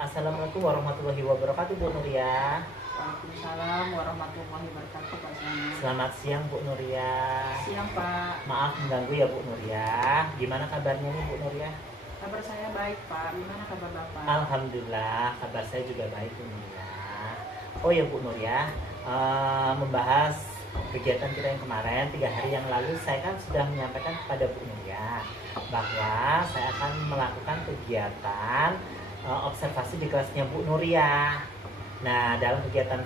Assalamualaikum warahmatullahi wabarakatuh, Bu Nuria. Waalaikumsalam warahmatullahi wabarakatuh, Pak Selamat. Selamat siang, Bu Nuria. Siang, Pak. Maaf mengganggu ya, Bu Nuria. Gimana kabarnya nih, Bu Nuria? Kabar saya baik, Pak. Gimana kabar Bapak? Alhamdulillah, kabar saya juga baik, Bu Nuria. Oh ya, Bu Nuria, membahas kegiatan kita yang kemarin 3 hari yang lalu, saya kan sudah menyampaikan kepada Bu Nuria bahwa saya akan melakukan kegiatan observasi di kelasnya Bu Nuria. Nah, dalam kegiatan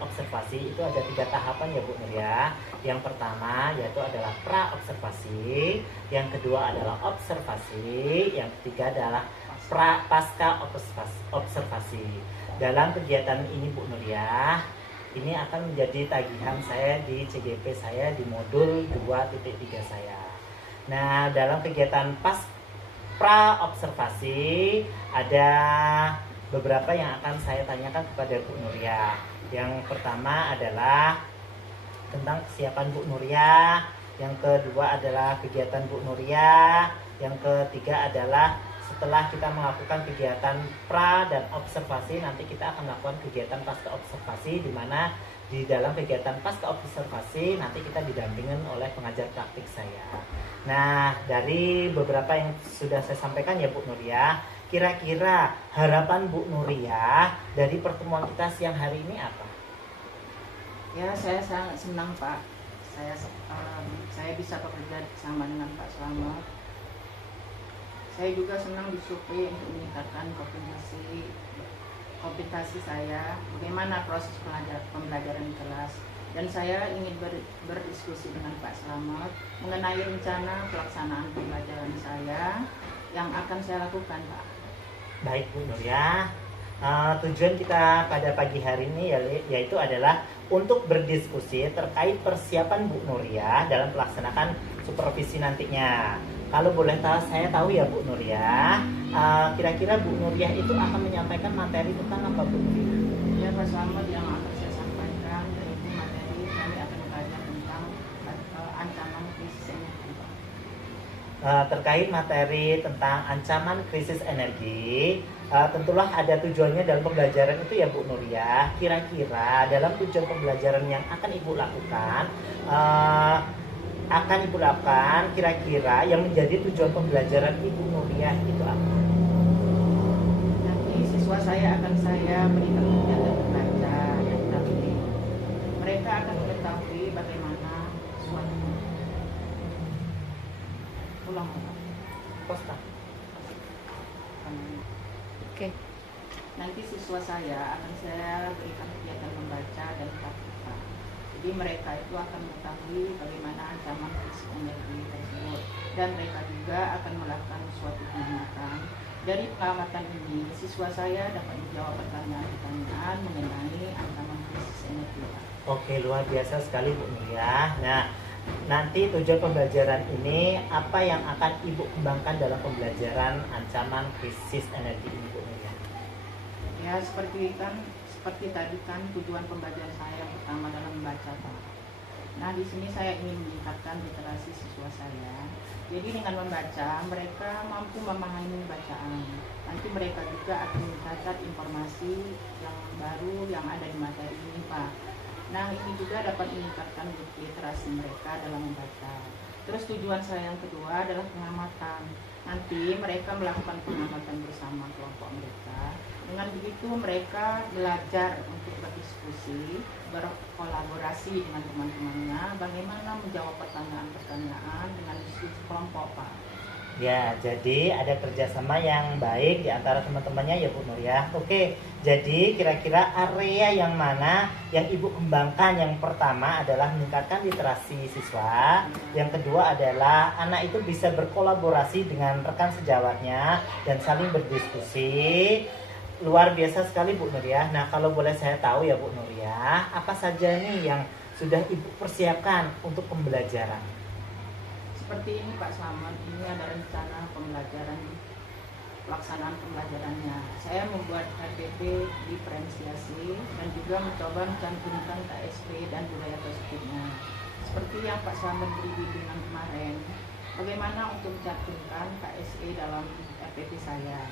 observasi itu ada 3 tahapan ya Bu Nuria. Yang pertama yaitu adalah pra-observasi, yang kedua adalah observasi, yang ketiga adalah pasca observasi. Dalam kegiatan ini Bu Nuria, ini akan menjadi tagihan saya di CGP saya di modul 2.3 saya. Nah, dalam kegiatan pra-observasi ada beberapa yang akan saya tanyakan kepada Bu Nuria. Yang pertama adalah tentang kesiapan Bu Nuria, yang kedua adalah kegiatan Bu Nuria, yang ketiga adalah setelah kita melakukan kegiatan pra dan observasi, nanti kita akan melakukan kegiatan pasca observasi, di mana di dalam kegiatan pasca observasi nanti kita didampingin oleh pengajar praktik saya. Nah, dari beberapa yang sudah saya sampaikan ya Bu Nuria, kira-kira harapan Bu Nuria dari pertemuan kita siang hari ini apa? Ya, saya sangat senang, Pak. Saya bisa bekerja bersama dengan Pak Selamat. Saya juga senang disupport untuk meningkatkan kompetensi saya, bagaimana proses pembelajaran di kelas. Dan saya ingin berdiskusi dengan Pak Selamat mengenai rencana pelaksanaan pembelajaran saya yang akan saya lakukan, Pak. Baik Bu Nuria, tujuan kita pada pagi hari ini yaitu adalah untuk berdiskusi terkait persiapan Bu Nuria dalam melaksanakan supervisi nantinya. Kalau boleh tahu, saya tahu ya Bu Nuria, kira-kira Bu Nuria itu akan menyampaikan materi tentang apa Bu Nuria? Ya, Pak Selamat, yang akan saya sampaikan yaitu materi kami akan belajar tentang ancaman krisis energi. Terkait materi tentang ancaman krisis energi, tentulah ada tujuannya dalam pembelajaran itu ya Bu Nuria. Kira-kira dalam tujuan pembelajaran yang akan Ibu lakukan, kira-kira yang menjadi tujuan pembelajaran Ibu Nuria itu apa? Nanti siswa saya akan saya berikan kegiatan membaca, tapi mereka akan mengetahui bagaimana suatu ulang. Posta. Oke. Nanti siswa saya akan saya berikan kegiatan membaca dan praktika. Jadi mereka itu akan mengetahui bagaimana ancaman krisis energi tersebut, dan mereka juga akan melakukan suatu pengamatan. Dari pengamatan ini, siswa saya dapat menjawab pertanyaan-pertanyaan mengenai ancaman krisis energi. Oke, luar biasa sekali Bu Nuria. Nah, nanti tujuan pembelajaran ini apa yang akan Ibu kembangkan dalam pembelajaran ancaman krisis energi ini Bu Nuria? Ya, seperti tadi kan tujuan pembelajaran saya yang pertama dalam membaca, Pak. Nah, di sini saya ingin meningkatkan literasi siswa saya. Jadi dengan membaca, mereka mampu memahami bacaan. Nanti mereka juga akan mencatat informasi yang baru yang ada di materi ini, Pak. Nah, ini juga dapat meningkatkan literasi mereka dalam membaca. Terus tujuan saya yang kedua adalah pengamatan. Nanti mereka melakukan pengamatan bersama kelompok mereka. Dengan begitu mereka belajar untuk berdiskusi, berkolaborasi dengan teman-temannya, bagaimana menjawab pertanyaan-pertanyaan dengan diskusi kelompok, Pak. Ya, jadi ada kerjasama yang baik di antara teman-temannya ya Bu Nuria. Oke, jadi kira-kira area yang mana yang Ibu kembangkan? Yang pertama adalah meningkatkan literasi siswa. Yang kedua adalah anak itu bisa berkolaborasi dengan rekan sejawatnya dan saling berdiskusi. Luar biasa sekali Bu Nuria. Nah, kalau boleh saya tahu ya Bu Nuria, apa saja nih yang sudah Ibu persiapkan untuk pembelajaran? Seperti ini Pak Selamat, ini ada rencana pelaksanaan pembelajarannya. Saya membuat RPP diferensiasi dan juga mencoba mencantumkan KSP dan budaya positifnya. Seperti yang Pak Selamat beri bimbingan kemarin, bagaimana untuk mencantumkan KSE dalam RPP saya.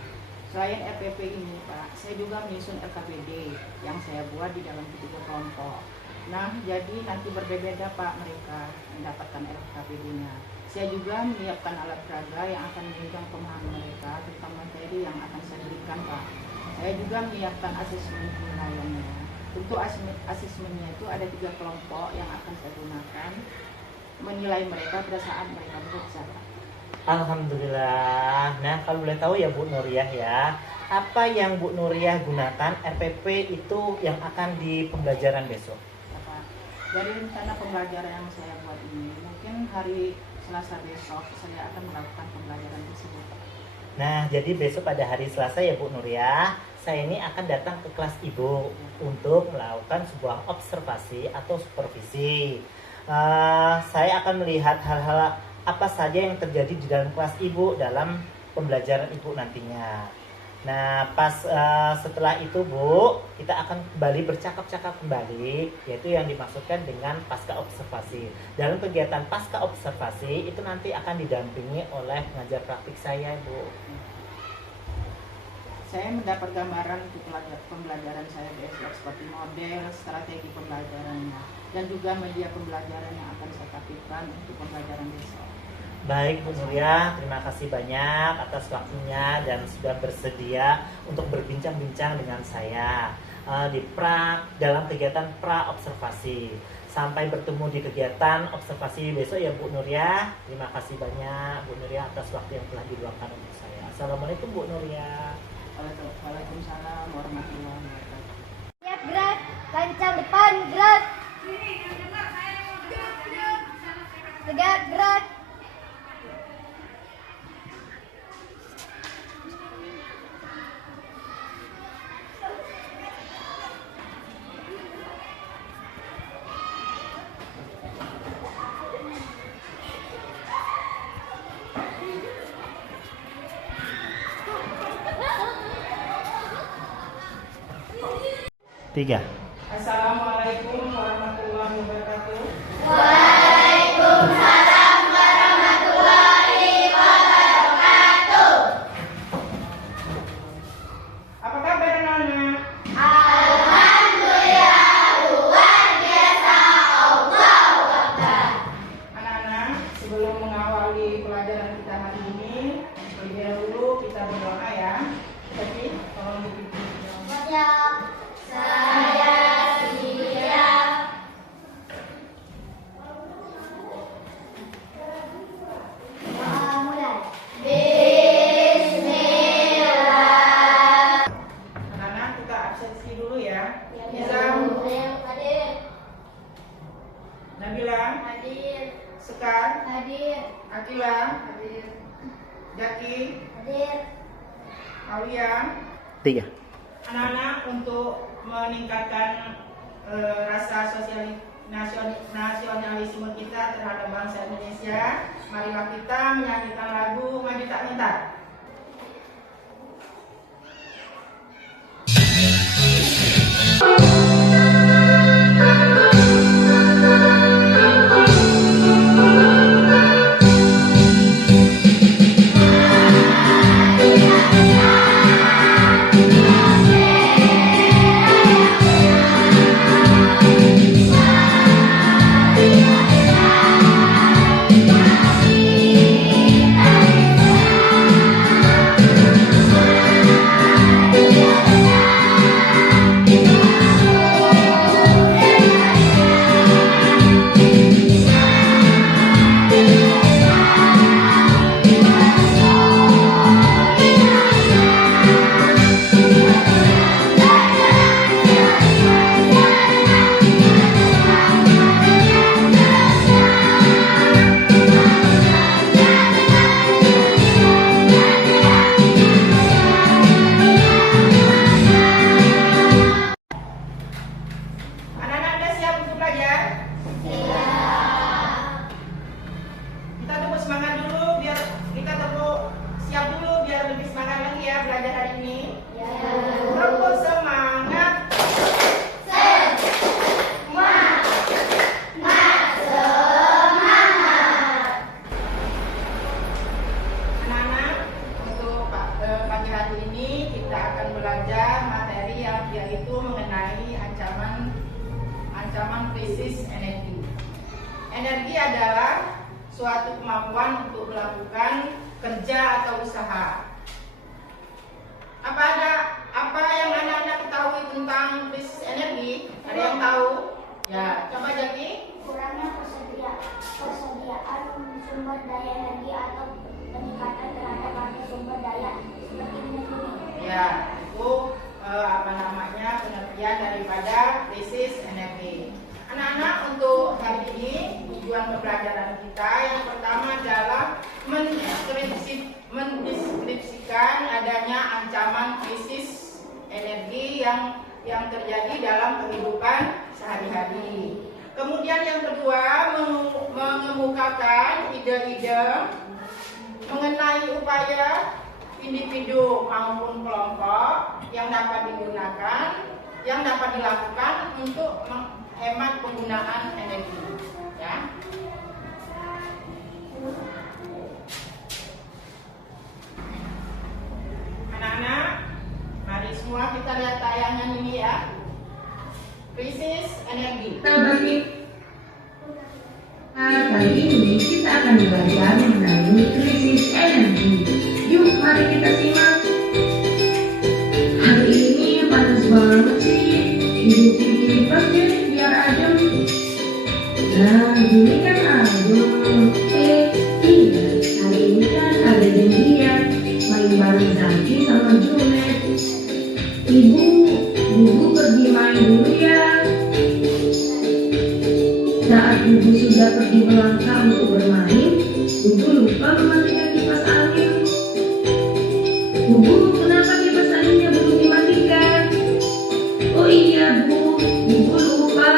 Selain RPP ini Pak, saya juga menyusun LKPD yang saya buat di dalam ketiga kelompok. Nah, jadi nanti berbeda Pak mereka mendapatkan LKPD-nya. Saya juga menyiapkan alat peraga yang akan menunjang pemahaman mereka tentang materi yang akan saya berikan Pak. Saya juga menyiapkan asesmen penilaiannya. Untuk asesmennya itu ada 3 kelompok yang akan saya gunakan menilai mereka pada saat mereka berbicara. Alhamdulillah. Nah, kalau boleh tahu ya Bu Nuriyah ya, apa yang Bu Nuriyah gunakan RPP itu yang akan di pembelajaran besok? Pak, dari rencana pembelajaran yang saya buat ini, mungkin hari Selasa besok saya akan melakukan pembelajaran tersebut. Nah, jadi besok pada hari Selasa ya Bu Nuriyah, saya ini akan datang ke kelas Ibu untuk melakukan sebuah observasi atau supervisi. Saya akan melihat hal-hal apa saja yang terjadi di dalam kelas Ibu dalam pembelajaran Ibu nantinya. Nah, pas setelah itu Bu, kita akan kembali bercakap-cakap kembali, yaitu yang dimaksudkan dengan pasca observasi. Dalam kegiatan pasca observasi itu nanti akan didampingi oleh pengajar praktik saya Bu. Saya mendapat gambaran untuk pembelajaran saya besok seperti model, strategi pembelajarannya, dan juga media pembelajaran yang akan saya tatipkan untuk pembelajaran besok. Baik Bu Nuriyah, terima kasih banyak atas waktunya dan sudah bersedia untuk berbincang-bincang dengan saya dalam kegiatan pra observasi. Sampai bertemu di kegiatan observasi besok ya Bu Nuriyah. Terima kasih banyak Bu Nuriyah atas waktu yang telah diluangkan untuk saya. Assalamualaikum Bu Nuriyah. Waalaikumsalam warahmatullahi wabarakatuh. Siap gerak, kancang depan gerak. Tegak gerak. Tiga. Assalamualaikum warahmatullahi wabarakatuh. Waalaikumsalam warahmatullahi wabarakatuh. Apa kabar anak-anak? Alhamdulillah luar biasa. Allahu Akbar. Anak-anak, sebelum mengawali pelajaran kita hari ini, terlebih dahulu kita berdoa ya. Jadi, tolong dipimpin. Siap. Saya siap. Mulai. Bismillah. Anak-anak, kita absensi dulu ya. Nizam. Hadir. Nabila, Hadir. Sekar, Hadir. Akila, Hadir. Jaki, Hadir. Aulia. Tiga. Anak-anak, untuk meningkatkan rasa nasionalisme kita terhadap bangsa Indonesia, marilah kita menyanyikan lagu Maju Tak Minta. ancaman krisis energi. Energi adalah suatu kemampuan untuk melakukan kerja atau usaha. Apa yang anak-anak ketahui tentang krisis energi? Ada yang tahu? Ya, coba Jaki. Kurangnya persediaan sumber daya energi atau peningkatan terhadap harga sumber daya seperti minyak bumi. Ya, itu pengertian daripada krisis energi. Anak-anak, untuk hari ini tujuan pembelajaran kita yang pertama adalah mendeskripsikan adanya ancaman krisis energi yang terjadi dalam kehidupan sehari-hari. Kemudian yang kedua, mengemukakan ide-ide mengenai upaya individu maupun kelompok yang dapat dilakukan untuk menghemat penggunaan energi. Ya. Anak-anak, mari semua kita lihat tayangan ini ya. Krisis energi. Kali ini kita akan belajar mengenai krisis energi. Yuk, mari kita simak. Hari ini panas banget sih. Hidup di kipas deh biar adem. Nah, gini kan adem. Iya, hari ini kan ada janjian main bareng Zaki sama Junet. Ibu pergi main dulu ya. Saat Bubu sudah pergi melangkah untuk bermain, Bubu lupa mematikan kipas angin. Bubu, kenapa kipas anginnya belum dimatikan? Oh iya Bubu lupa.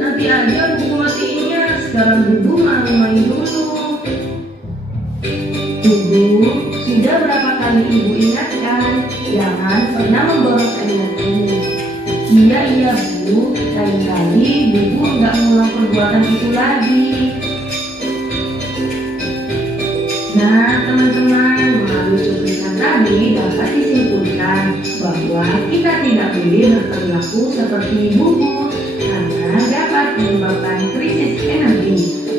Nanti aja Bubu matiinnya. Sekarang Bubu mau main dulu. Bubu, sudah berapa kali Ibu ingatkan, jangan pernah memboros energi. Iya Bu, lain kali Bubu nggak mengulang perbuatan itu lagi. Nah teman-teman, melalui cuplikan tadi dapat disimpulkan bahwa kita tidak boleh berperilaku seperti Bubu karena dapat menyebabkan krisis energi,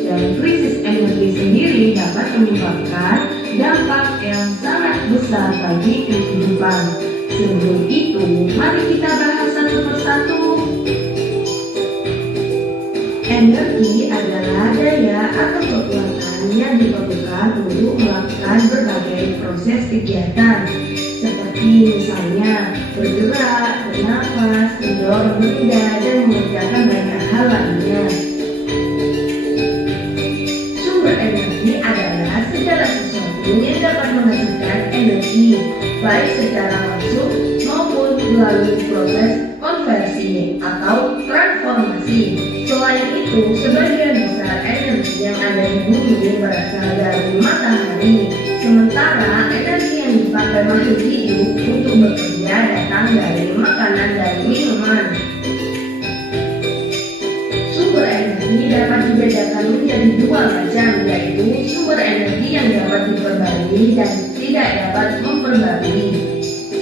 dan krisis energi sendiri dapat menyebabkan dampak yang sangat besar bagi kehidupan. Sebelum itu, mari kita bahas satu persatu. Energi adalah daya atau kekuatan yang diperlukan untuk melakukan berbagai proses kegiatan, seperti misalnya bergerak, bernafas, tidur, benda, dan mengerjakan banyak hal lainnya. Sumber energi adalah segala sesuatu yang dapat menghasilkan energi, baik secara langsung maupun melalui proses konversi atau transformasi. Selain itu, sebagian besar energi yang ada di bumi berasal dari matahari, sementara energi yang dipakai makhluk hidup untuk bekerja datang dari makanan dan minuman. Sumber energi dapat dibedakan menjadi dua macam, yaitu sumber energi yang dapat diperbarui dan tidak dapat memperbarui.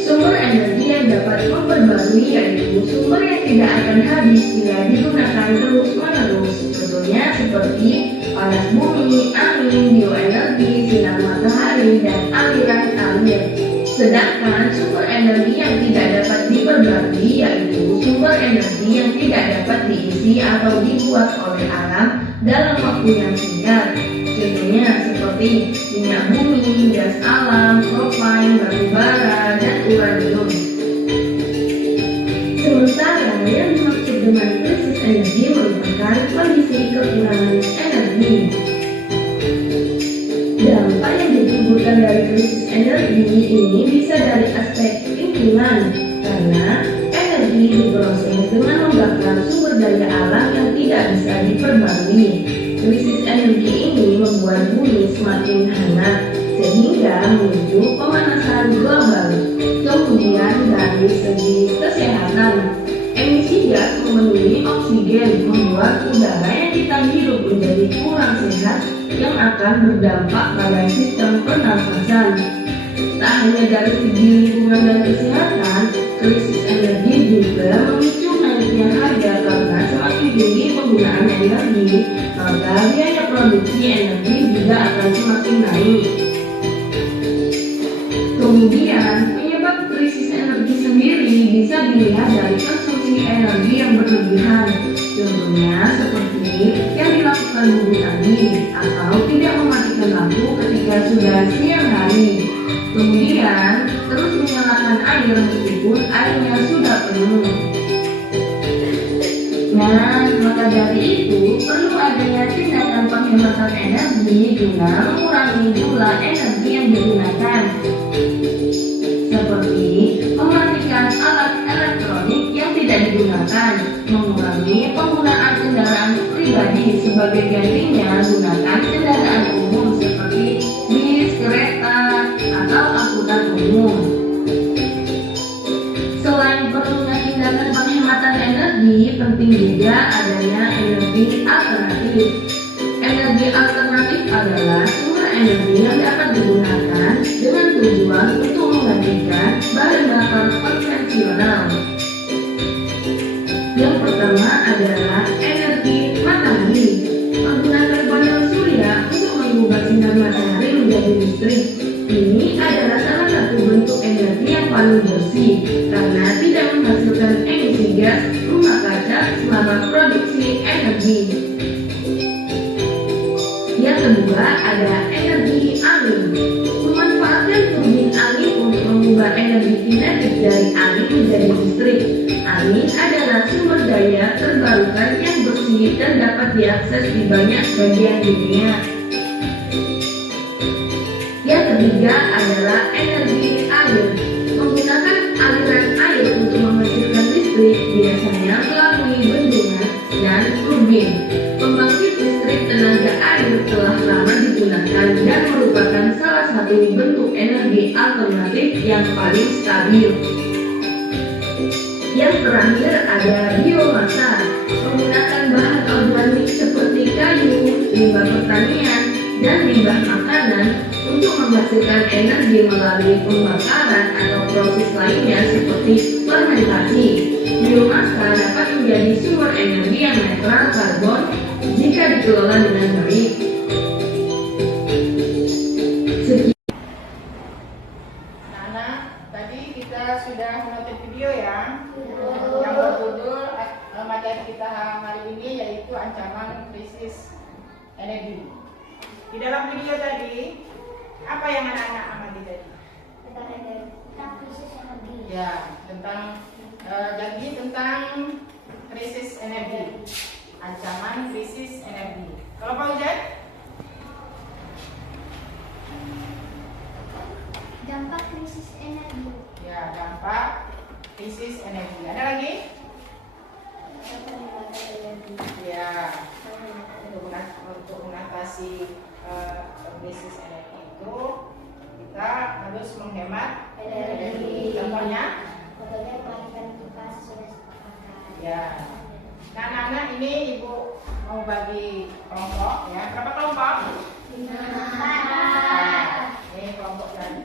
Sumber energi yang dapat memperbarui yaitu sumber yang tidak akan habis bila digunakan terus-menerus. Contohnya seperti panas bumi, angin, bioenergi, sinar matahari, dan aliran air. Sedangkan sumber energi yang tidak dapat diperbarui yaitu sumber energi yang tidak dapat diisi atau dibuat oleh alam dalam waktu yang singkat. Contohnya seperti minyak bumi, gas alam, propane, batu bara, dan uranium. Sementara yang dimaksud dengan krisis energi merupakan kondisi kekurangan energi. Dampak yang ditimbulkan dari krisis energi ini bisa dari aspek lingkungan, karena energi diproses dengan membakar sumber daya alam yang tidak bisa diperbarui. Krisis energi ini membuat bumi semakin hangat sehingga menuju pemanasan global. Kemudian dari segi kesehatan, emisi gas memenuhi oksigen membuat udara yang kita hirup menjadi kurang sehat yang akan berdampak pada sistem pernafasan. Tak hanya dari segi lingkungan dan kesehatan, krisis energi juga memicu naiknya harga karena semakin energi, maka biaya produksi energi juga akan semakin naik. Kemudian, penyebab krisis energi sendiri bisa dilihat dari konsumsi energi yang berlebihan. Contohnya seperti yang dilakukan Bu tadi, atau tidak mematikan lampu ketika sudah siang hari. Kemudian, terus menyalakan air meskipun airnya sudah penuh. Nah, maka dari itu perlu adanya tindakan penghematan energi guna mengurangi jumlah energi yang digunakan. Seperti mematikan alat elektronik yang tidak digunakan, mengurangi penggunaan kendaraan pribadi, sebagai gantinya gunakan kendaraan umum seperti bis, kereta, atau angkutan umum. Selain perlunya tindakan penghematan energi, penting juga adanya energi alternatif. Energi alternatif adalah sumber energi yang dapat digunakan dengan tujuan untuk menggantikan bahan bakar konvensional. Yang pertama adalah energi matahari. Menggunakan panel surya untuk mengubah sinar matahari menjadi listrik. Ini adalah salah satu bentuk energi yang paling bersih karena tidak menghasilkan emisi gas rumah kaca selama produksi energi. Yang kedua ada energi angin. Memanfaatkan turbin angin untuk mengubah energi kinetik dari angin menjadi listrik. Angin adalah sumber daya terbarukan yang bersih dan dapat diakses di banyak bagian dunia. Yang ketiga adalah energi air. Menggunakan aliran air untuk menghasilkan listrik biasanya melalui bendungan dan turbin. Pembangkit listrik tenaga air telah lama digunakan dan merupakan salah satu bentuk energi alternatif yang paling stabil. Yang terakhir ada biomasa. Menggunakan bahan organik seperti kayu, limbah pertanian, dan limbah makanan untuk menghasilkan energi melalui pembakaran atau proses lainnya seperti fermentasi. Biomasa dapat menjadi sumber energi yang netral karbon jika dikelola dengan baik. Nah, tadi kita sudah menonton video ya, yang berjudul materi kita hari ini yaitu ancaman krisis energi. Di dalam video tadi, apa yang anak-anak amati tadi? Tentang krisis energi. Ya, tentang krisis energi, ancaman krisis energi. Kalau Pak Ujan? Dampak krisis energi. Ya, dampak krisis energi. Ada lagi? Ya, untuk mengatasi krisis energi itu kita harus menghemat energi. Contohnya? Mematikan kipas sudah sepakat. Ya. Nah, anak-anak ini ibu mau bagi kelompok ya. Berapa kelompok? 5. Ini kelompok tadi.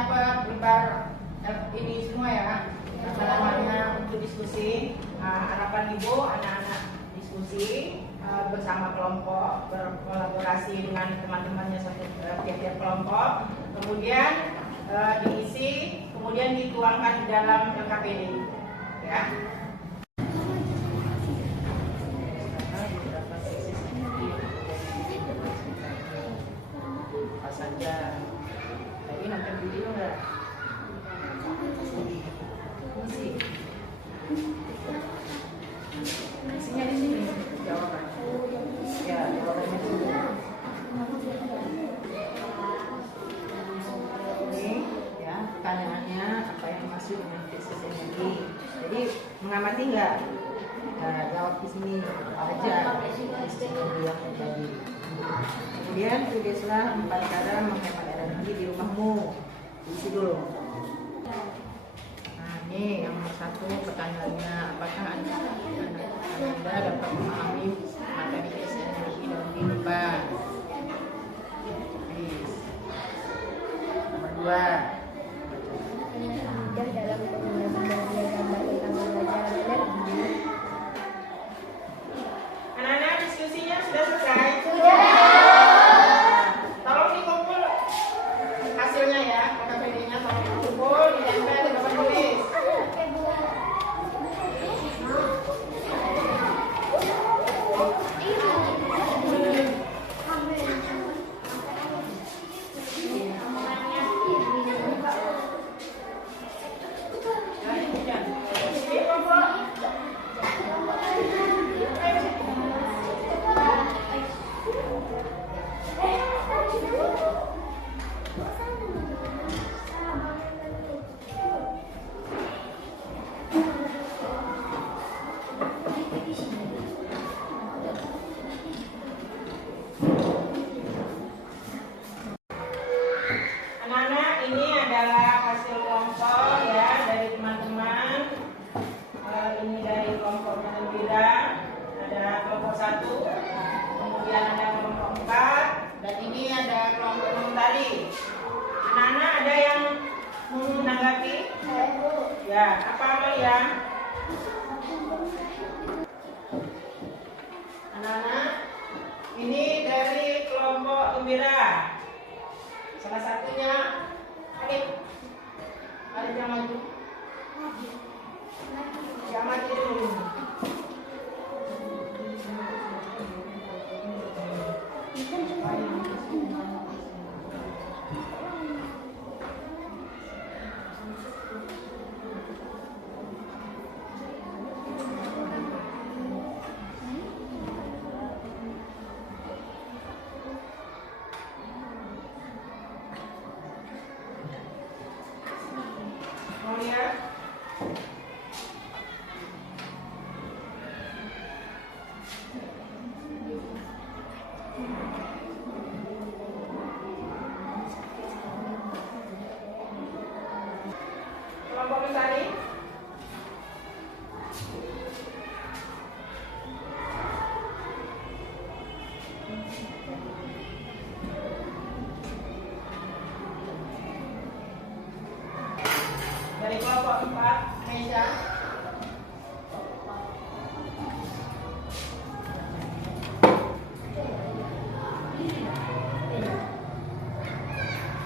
dapat lembar ini semua ya, halamannya untuk diskusi. Harapan ibu anak-anak diskusi bersama kelompok, berkolaborasi dengan teman-temannya satu tiap-tiap kelompok, kemudian diisi, kemudian dituangkan di dalam LKPD ya. Apa saja tadi nonton video nggak? Musik. pertanyaannya apa yang masuk dengan krisis energi. Jadi mengamati nggak? Nah, jawab di sini apa aja krisis energi yang terjadi. Kemudian tulislah 4 cara menghemat energi di rumahmu. Isi dulu. Nah, ini yang nomor 1 pertanyaannya, apakah Anda dapat memahami materi krisis energi dalam kehidupan? Nomor 2, mudah dalam penggunaan gambar tentang pembelajaran energi. anak-anak diskusinya sudah selesai? Tolong dikumpul hasilnya ya, KKPD-nya tolong dikumpul, ditempel di papan tulis. Anak-anak, ini adalah hasil kelompok ya dari teman-teman. Ini dari kelompok gembira, ada kelompok 1, kemudian ada kelompok 4, dan ini ada kelompok 6 tadi. Anak-anak ada yang mau menanggapi? Ya, apa Amalia? Anak-anak, ini dari kelompok gembira. Salah satunya Alif yang maju. Yang maju dulu. Mau lihat? Kelompok Mentari? Dari kelompok 4, Meja.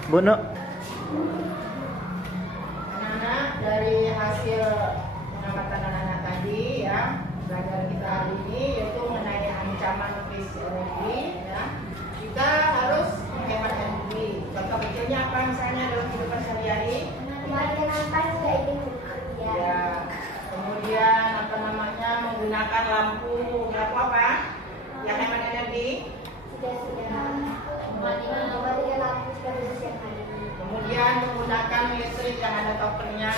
Bu Nuk. Anak-anak, dari hasil pengamatan anak-anak tadi ya, belajar kita hari ini yaitu mengenai ancaman krisis energi ya. Kita harus menghemat energi. Contoh kecilnya apa misalnya dalam kehidupan sehari-hari? Ya, kemudian apa namanya menggunakan lampu apa yang hemat energi. Kemudian menggunakan listrik yang ada tokernya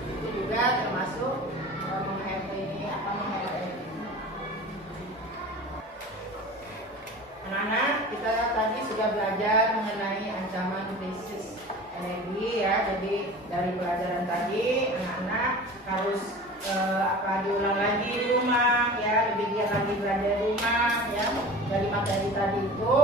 itu juga termasuk menghemat ini menghemat energi. Anak-anak, kita tadi sudah belajar mengenai ancaman krisis energi ya. Jadi dari pelajaran tadi anak-anak harus diulang lagi di rumah ya, lebih giat lagi belajar di rumah ya. Dari materi tadi itu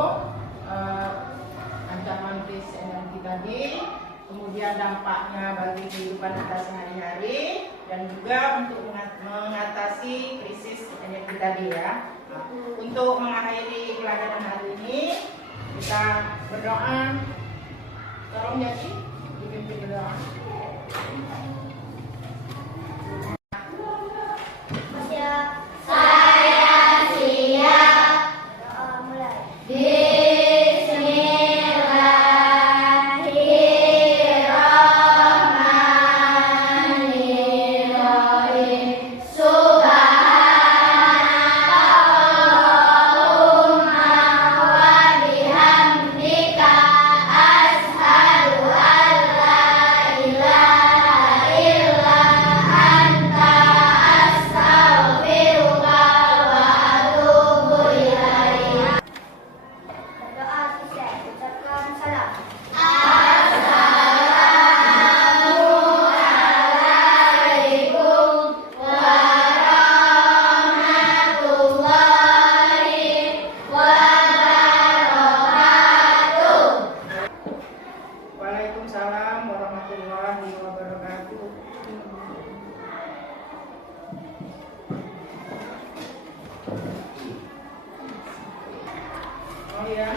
ancaman krisis energi tadi, kemudian dampaknya bagi kehidupan kita sehari-hari, dan juga untuk mengatasi krisis energi tadi ya. Nah, untuk mengakhiri pelajaran hari ini kita berdoa. Tolong Jaki dipimpin berdoa. Asyhadu an la ilaha Waalaikumsalam warahmatullahi wabarakatuh. Oh ya.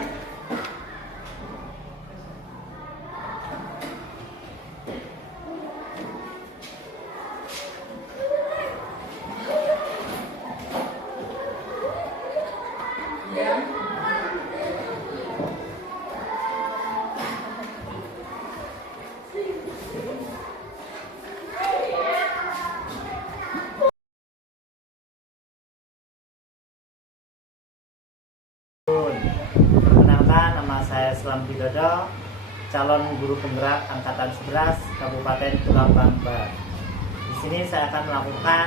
Ya. Perkenalkan, nama saya Islam Widodo, calon guru penggerak angkatan 11 Kabupaten Tulang Barat. Di sini saya akan melakukan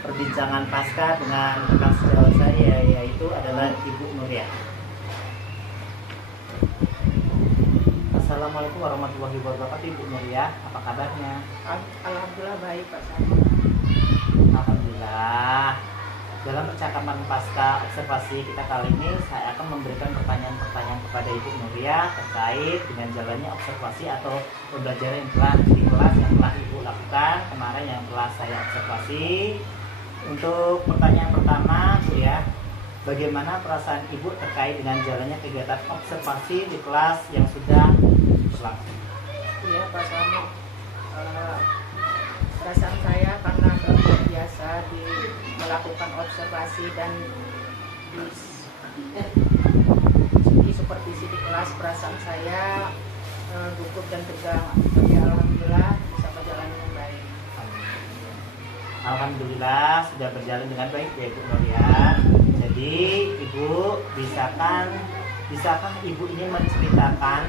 perbincangan pasca dengan rekan sejawat saya, yaitu adalah Ibu Nuria. Assalamualaikum warahmatullahi wabarakatuh. Ibu Nuria, apa kabarnya? Alhamdulillah baik Pak Sama. Alhamdulillah. Dalam percakapan pasca observasi kita kali ini, saya akan memberikan pertanyaan-pertanyaan kepada Ibu Nuria terkait dengan jalannya observasi atau pembelajaran yang telah di kelas yang telah Ibu lakukan kemarin yang telah saya observasi. Untuk pertanyaan pertama, Bu ya, bagaimana perasaan Ibu terkait dengan jalannya kegiatan observasi di kelas yang sudah berlangsung? Iya Pak Sama. Perasaan saya karena biasa melakukan observasi dan di supervisi di kelas, perasaan saya gugup dan tegang. Tapi alhamdulillah bisa berjalan dengan baik. Alhamdulillah sudah berjalan dengan baik ya Ibu Nuria. Jadi Ibu bisakah Ibu ini menceritakan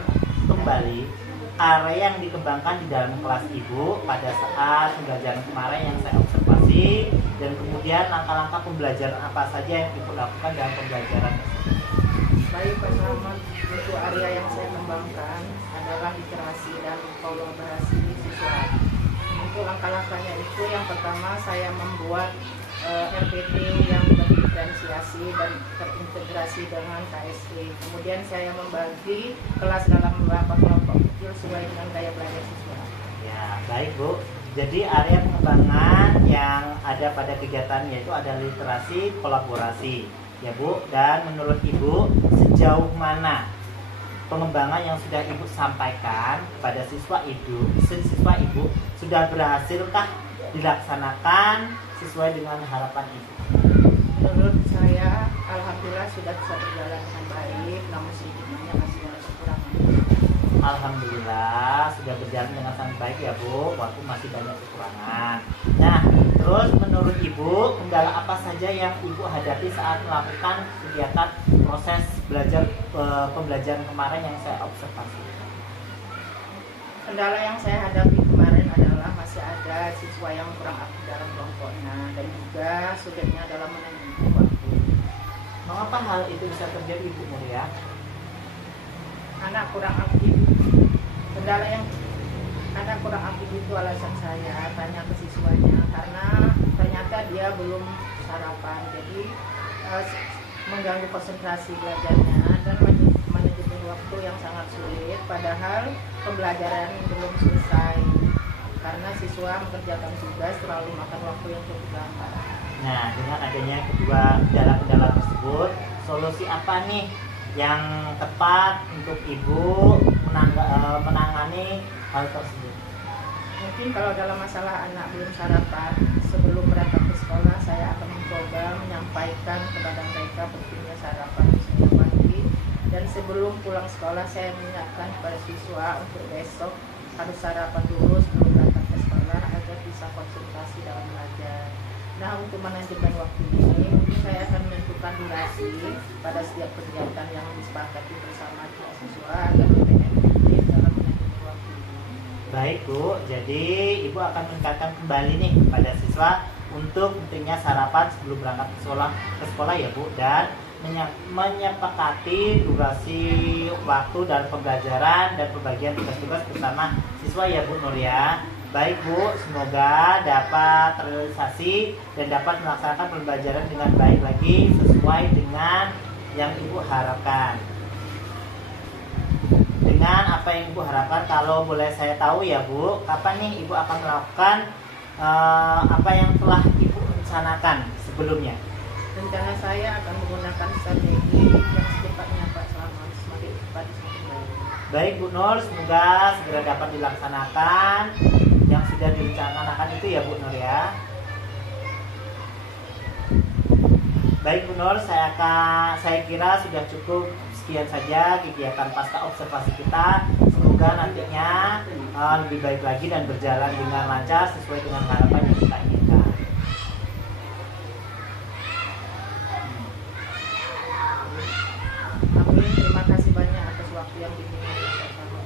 kembali area yang dikembangkan di dalam kelas Ibu pada saat pembelajaran kemarin yang saya observasi, dan kemudian langkah-langkah pembelajaran apa saja yang Ibu lakukan dalam pembelajaran tersebut? Baik Pak Selamat, untuk area yang saya kembangkan adalah literasi dan kolaborasi siswa. Untuk langkah-langkahnya itu, yang pertama saya membuat RPT yang berdiferensiasi dan terintegrasi dengan KSE. Kemudian saya membagi kelas dalam beberapa kelompok kecil sesuai dengan gaya belajar siswa. Ya, baik Bu. Jadi area pengembangan yang ada pada kegiatan yaitu ada literasi, kolaborasi, ya Bu. Dan menurut Ibu, sejauh mana pengembangan yang sudah Ibu sampaikan kepada siswa Ibu sudah berhasilkah dilaksanakan sesuai dengan harapan Ibu? Menurut saya, alhamdulillah sudah bisa berjalan dengan baik, namun sedikitnya masih ada kekurangan. Alhamdulillah sudah berjalan dengan sangat baik ya Bu, walaupun masih banyak kekurangan. Nah, terus menurut Ibu, kendala apa saja yang Ibu hadapi saat melakukan kegiatan proses pembelajaran kemarin yang saya observasi? Kendala yang saya hadapi kemarin adalah masih ada siswa yang kurang aktif dalam kelompoknya dan juga sulitnya dalam manajemen waktu. Mengapa hal itu bisa terjadi Ibu Nuria? Anak kurang aktif. Kendala yang anak kurang aktif itu alasan saya tanya ke siswanya karena ternyata dia belum sarapan, jadi mengganggu konsentrasi belajarnya dan manajemen waktu yang sangat sulit, padahal pembelajaran belum selesai karena siswa mengerjakan tugas terlalu makan waktu yang cukup lama. Nah, dengan adanya kedua kendala-kendala tersebut, solusi apa nih yang tepat untuk Ibu menangani hal tersebut? Mungkin kalau dalam masalah anak belum sarapan, sebelum berangkat ke sekolah saya akan mencoba menyampaikan kepada mereka pentingnya sarapan setiap pagi, dan sebelum pulang sekolah saya mengingatkan kepada siswa untuk besok harus sarapan dulu sebelum berangkat ke sekolah agar bisa konsentrasi dalam belajar. Nah, untuk manajemen waktu ini mungkin saya akan menentukan durasi pada setiap kegiatan yang disepakati bersama siswa agar lebih efektif dalam manajemen waktu ini. Baik Bu, jadi Ibu akan meningkatkan kembali nih pada siswa untuk pentingnya sarapan sebelum berangkat ke sekolah ya Bu, dan menyepakati durasi waktu dan pembelajaran dan pembagian tugas-tugas bersama siswa ya Bu Nuria. Baik Bu, semoga dapat terrealisasi dan dapat melaksanakan pembelajaran dengan baik lagi sesuai dengan yang Ibu harapkan. Dengan dengan apa yang Ibu harapkan. Kalau boleh saya tahu ya Bu, kapan nih Ibu akan melakukan apa yang telah Ibu rencanakan sebelumnya? Rencana saya akan menggunakan strategi yang secepatnya Pak, selama semakin cepat semakin baik. Baik Bu Nur, semoga segera dapat dilaksanakan yang sudah direncanakan itu ya Bu Nur ya. Baik Bu Nur, saya kira sudah cukup sekian saja kegiatan pasca observasi kita. Semoga nantinya lebih baik lagi dan berjalan dengan lancar sesuai dengan harapan yang kita inginkan. Amin, terima kasih banyak atas waktu yang diberikan bersama.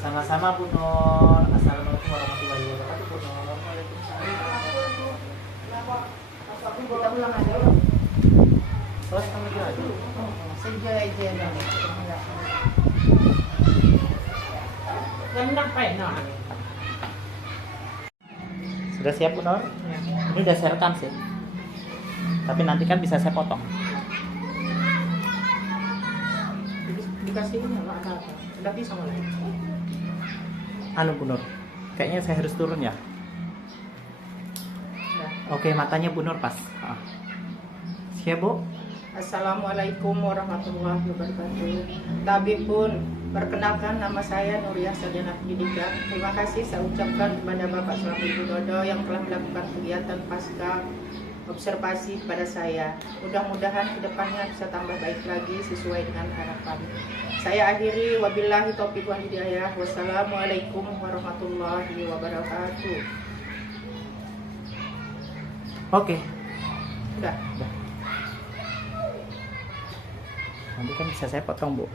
Sama-sama Bu Nur. Assalamualaikum warahmatullahi wabarakatuh Bu Nur. Kita ulang aja. Terus kamu juga aja. Saja aja nih. Sudah siap Bu Nur? Ini udah saya rekam sih. Tapi nanti kan bisa saya potong. Dikasih ini nggak ada. Udah bisa mulai. Anu Bu Nur, kayaknya saya harus turun ya. Udah. Oke, matanya Bu Nur pas. Siap Bu? Assalamualaikum warahmatullahi wabarakatuh. Tabib pun, perkenalkan nama saya Nuriyah Sarjana Pendidikan. Terima kasih saya ucapkan kepada Bapak Suami Widodo yang telah melakukan kegiatan pasca observasi kepada saya. Mudah-mudahan kedepannya bisa tambah baik lagi sesuai dengan harapan. Saya akhiri, wabillahi taufiq wal hidayah. Wassalamualaikum warahmatullahi wabarakatuh. Oke. Udah. Nanti kan bisa saya potong Bu.